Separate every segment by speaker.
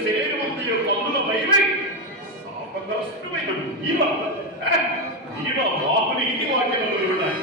Speaker 1: శరీరమంతయు కన్నుల భయమై శాపగ్రస్తుమైన జీవ జీవ బాపుని ఇది వాక్యం ఉన్నాయి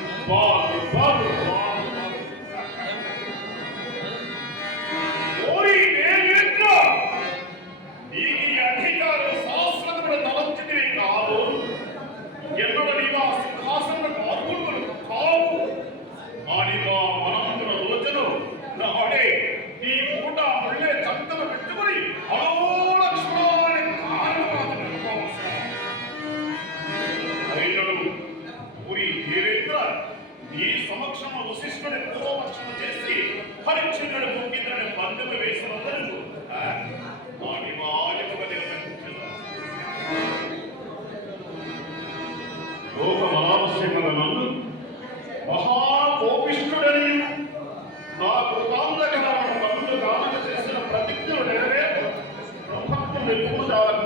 Speaker 1: de puta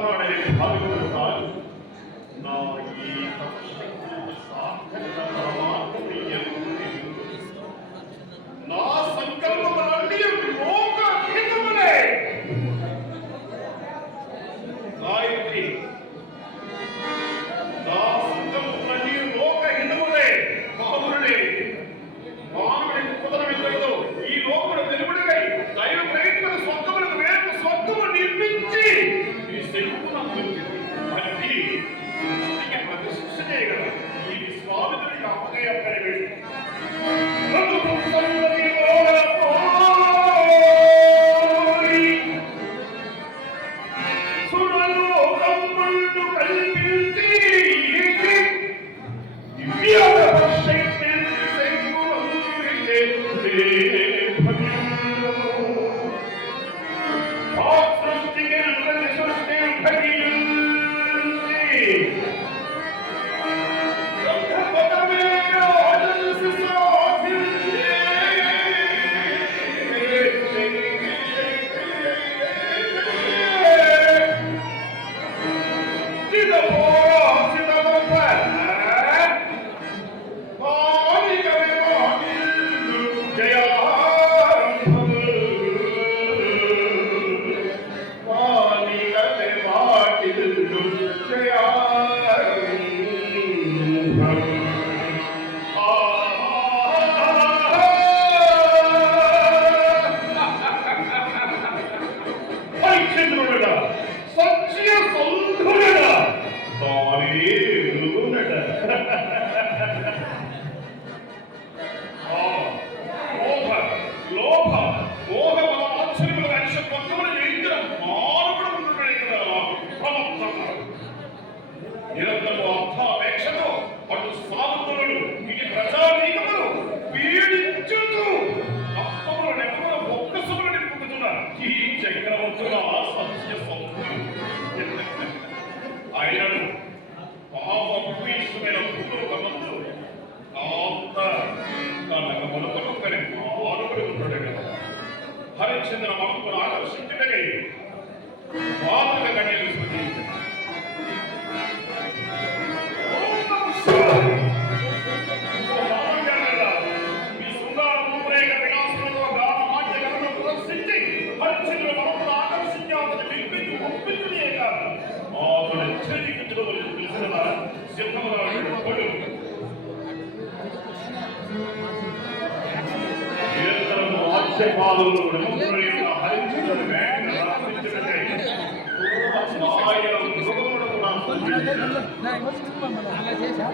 Speaker 1: நட்சத்திரம் அவனுக்கு ஒரு ஆள் வருஷம் கிட்ட கிடையாது பாபுல கண்ணில் சொல்லி పాదములు అలా చేశా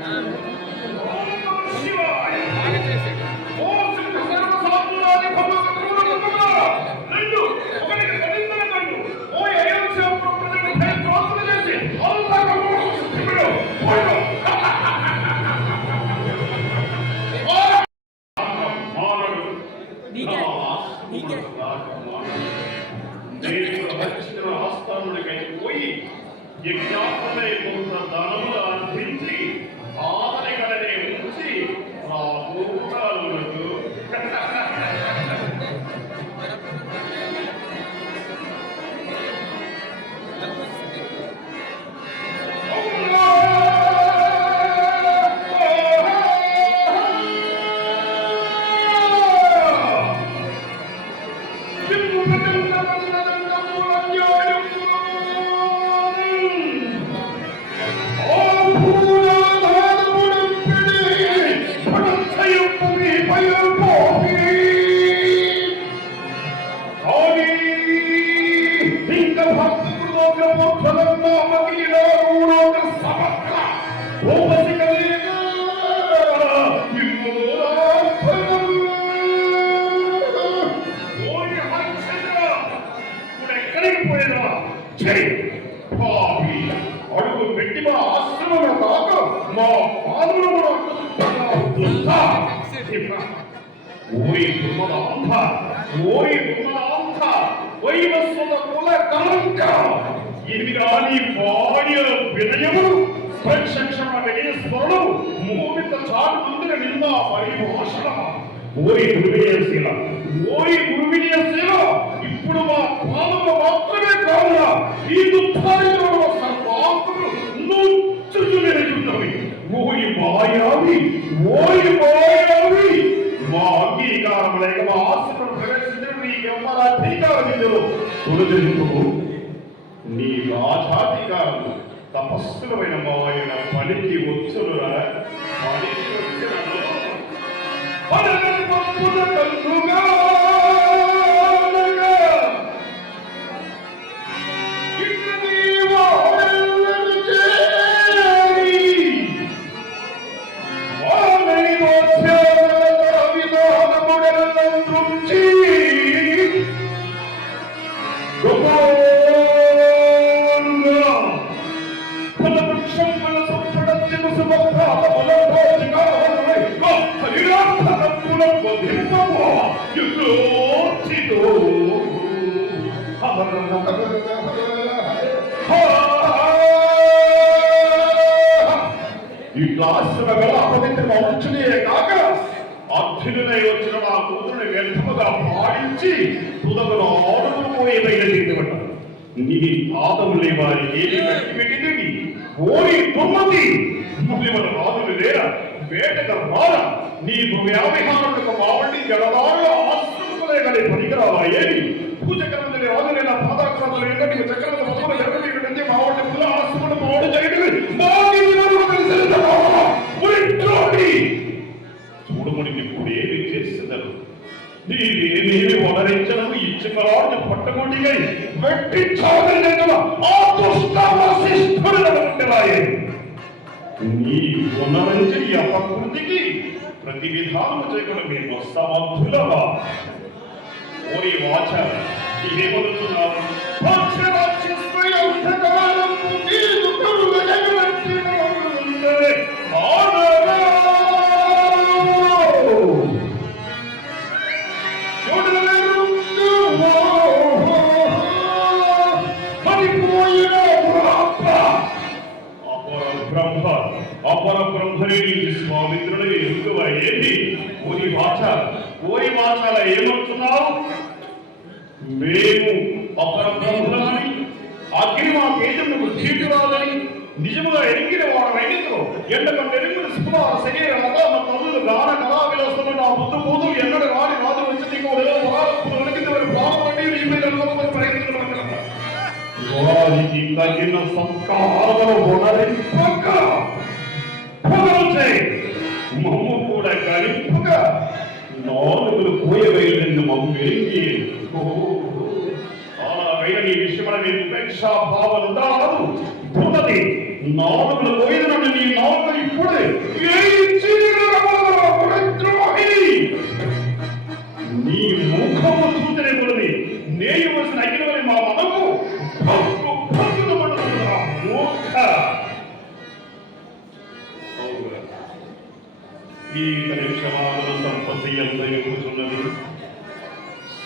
Speaker 1: ఓరి దుర్మదాంధ వైవస్వత కుల కలంక ఇదిగా నీ బాణ్య వినయములు ప్రత్యక్షణ వినయస్మరులు మోమిత చాటు ముందున నిన్న పరిభాషణ ఓరి గురువినయశీల ఓరి గురువినయశీల ఇప్పుడు మా పాదము మాత్రమే కావునా ఈ దుఃఖాలలో సర్వాత్మలు నుచ్చుచున్నవి ఓరి మాయావి ఓరి মূলত ఈ క్లాసుల గల అపవిత్ర వంచునే కాక అర్జునులై వచ్చిన మా కూతురుని వ్యర్థముగా పాడించి తుదగను ఆడుకుని పోయేదైన తిట్టుబడ్డారు నీ పాదములే వారి ఏమి కట్టిపెట్టింది ఓరి తుమ్మతి మన రాజులు లేరా వేటక రారా నీ వ్యావిహారులకు మావండి జలదారుల ఆశ్రమలే కానీ పనికిరావా? ఏమి పూజ కరందరి రాజులైన పాదాక్రమలు ఎన్నటికి చక్రముల నీవేమేమి వనరించడం ఇచ్చుకలాడు పట్టగొండిగై వెట్టి చావగలిగిన ఆ దుష్ట వశిష్ఠుడు ఉండరాయే నీ వనరించి ఈ అపకృతికి ప్రతి విధానం చేయగల మేము సమర్థులవా ఓరి వాచ ఇదేమనుకున్నావు పక్షరాక్షసుల యుద్ధకాలం స్వామిత్రుడు ఎక్కువ ఏంటి? ఓరి భాష. ఓరి భాషల ఏమంటున్నావు మేము అపర అగ్ని మా తేజముకు చీటురాలని నిజముగా ఎరిగిన వాడు రైతులు ఎండకంటే ఎరుగుడు సుఖ శరీర మత తల్లులు గాన కళా విలాసము నా బుద్ధ బోధులు ఎన్నడు రాని రాజు వచ్చి నీకు ప్రయత్నం తగిన సంస్కారములు పోయవేయలని మమ్ము వెలిగి నీ విషయమైన నీ ఉపేక్షా భావన ఉండరాదు ఉన్నది నాలుగులు పోయిన నీ నాలుగు ఇప్పుడే నీ ముఖము చూతనే నేయవలసిన అగ్నివని మా మనము ఈ సంపత్తి ఎంత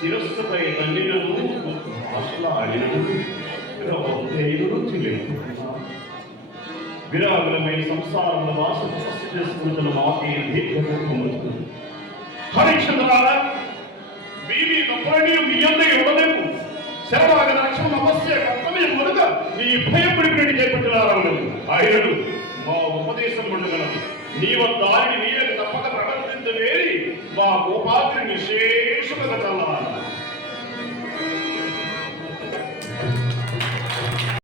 Speaker 1: శిరస్సుపై తండ్రినను ఆశలాడినను రవంతేయుడు తెలియదు విరాగులమైన సంసారంలో వాస చేసుకుంటున్న మాకే దీర్ఘముఖము హరిచంద్రారా మీవి నొప్పని మీ అందరి ఉడలేపు శరవాగ లక్ష్మ నమస్య కర్తవ్య మనుక మీ భయపడినట్టు చేపట్టినారు ఆయనను మా ఉపదేశం ఉండగలదు. నీవ దారిని నీయకు తప్పక ప్రవర్తించవేరి మా గోపాత్రి విశేషముగా చల్లవాలి